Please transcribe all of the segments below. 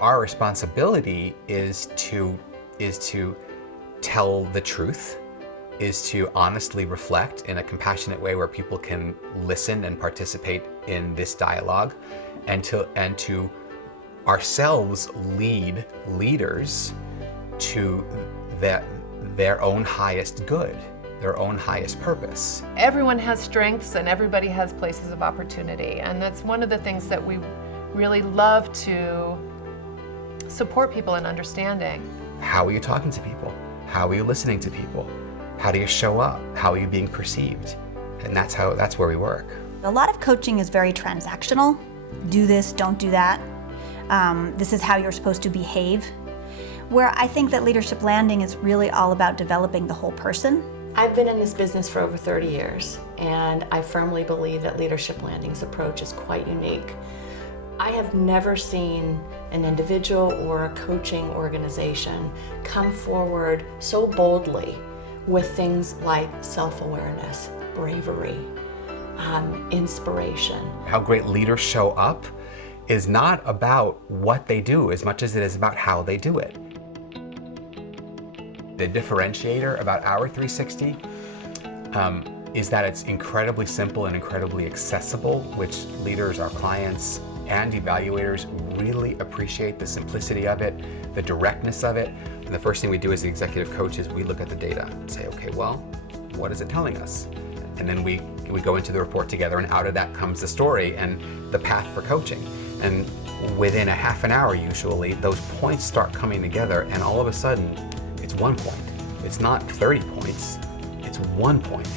our responsibility is to tell the truth, is to honestly reflect in a compassionate way where people can listen and participate in this dialogue, and to ourselves lead leaders to their own highest good, their own highest purpose. Everyone has strengths and everybody has places of opportunity, and that's one of the things that we really love to support people in understanding. How are you talking to people? How are you listening to people? How do you show up? How are you being perceived? And that's where we work. A lot of coaching is very transactional. Do this, don't do that. This is how you're supposed to behave. Where I think that Leadership Landing is really all about developing the whole person. I've been in this business for over 30 years, and I firmly believe that Leadership Landing's approach is quite unique. I have never seen an individual or a coaching organization come forward so boldly with things like self-awareness, bravery, inspiration. How great leaders show up is not about what they do as much as it is about how they do it. The differentiator about our 360 is that it's incredibly simple and incredibly accessible, which leaders, our clients, and evaluators really appreciate the simplicity of it, the directness of it. And the first thing we do as the executive coach is we look at the data and say, okay, well, what is it telling us? And then we go into the report together, and out of that comes the story and the path for coaching. And within a half an hour, usually, those points start coming together, and all of a sudden, it's 1 point. It's not 30 points, it's 1 point.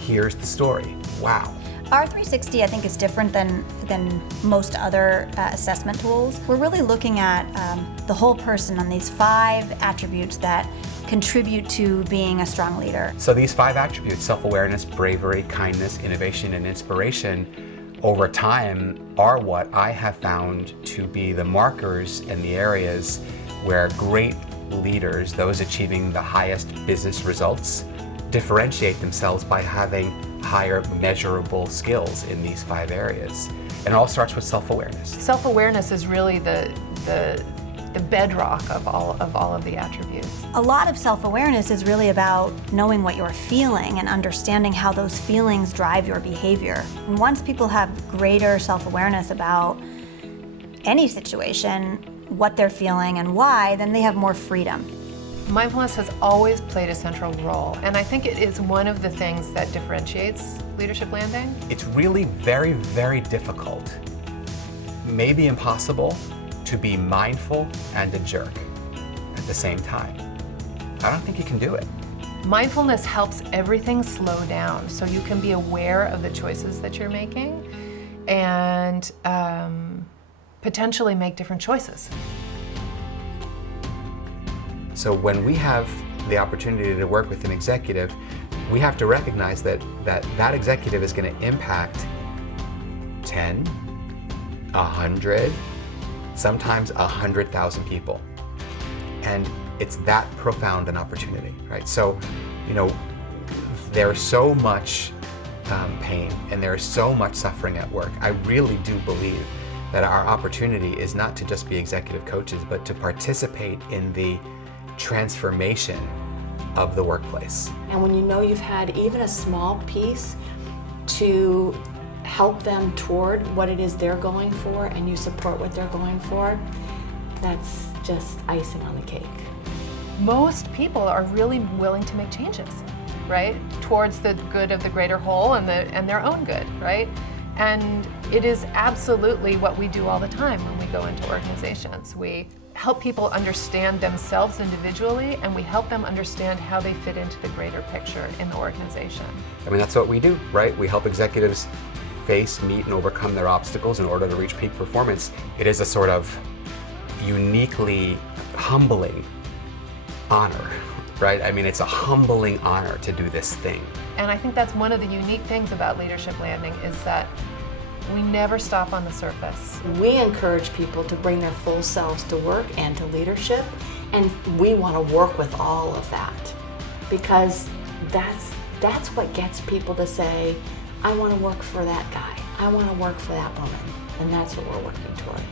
Here's the story. Wow. Our 360, I think, is different than most other assessment tools. We're really looking at the whole person on these 5 attributes that contribute to being a strong leader. So these 5 attributes, self-awareness, bravery, kindness, innovation, and inspiration, over time are what I have found to be the markers and the areas where great leaders, those achieving the highest business results, differentiate themselves by having higher measurable skills in these 5 areas. And it all starts with self-awareness. Self-awareness is really the bedrock of all of the attributes. A lot of self-awareness is really about knowing what you're feeling and understanding how those feelings drive your behavior. And once people have greater self-awareness about any situation, what they're feeling and why, then they have more freedom. Mindfulness has always played a central role, and I think it is one of the things that differentiates Leadership Landing. It's really very, very difficult, maybe impossible, to be mindful and a jerk at the same time. I don't think you can do it. Mindfulness helps everything slow down so you can be aware of the choices that you're making and potentially make different choices. So when we have the opportunity to work with an executive, we have to recognize that executive is going to impact 10, 100, sometimes 100,000 people. And it's that profound an opportunity, right? So, there's so much pain and there's so much suffering at work. I really do believe that our opportunity is not to just be executive coaches, but to participate in the transformation of the workplace. And when you know you've had even a small piece to help them toward what it is they're going for, and you support what they're going for, that's just icing on the cake. Most people are really willing to make changes, right? Towards the good of the greater whole and their own good, right? And it is absolutely what we do all the time when we go into organizations. We help people understand themselves individually, and we help them understand how they fit into the greater picture in the organization. I mean, that's what we do, right? We help executives face, meet, and overcome their obstacles in order to reach peak performance. It is a sort of uniquely humbling honor, right? I mean, it's a humbling honor to do this thing. And I think that's one of the unique things about Leadership Landing is that we never stop on the surface. We encourage people to bring their full selves to work and to leadership, and we want to work with all of that, because that's what gets people to say, I want to work for that guy, I want to work for that woman, and that's what we're working toward.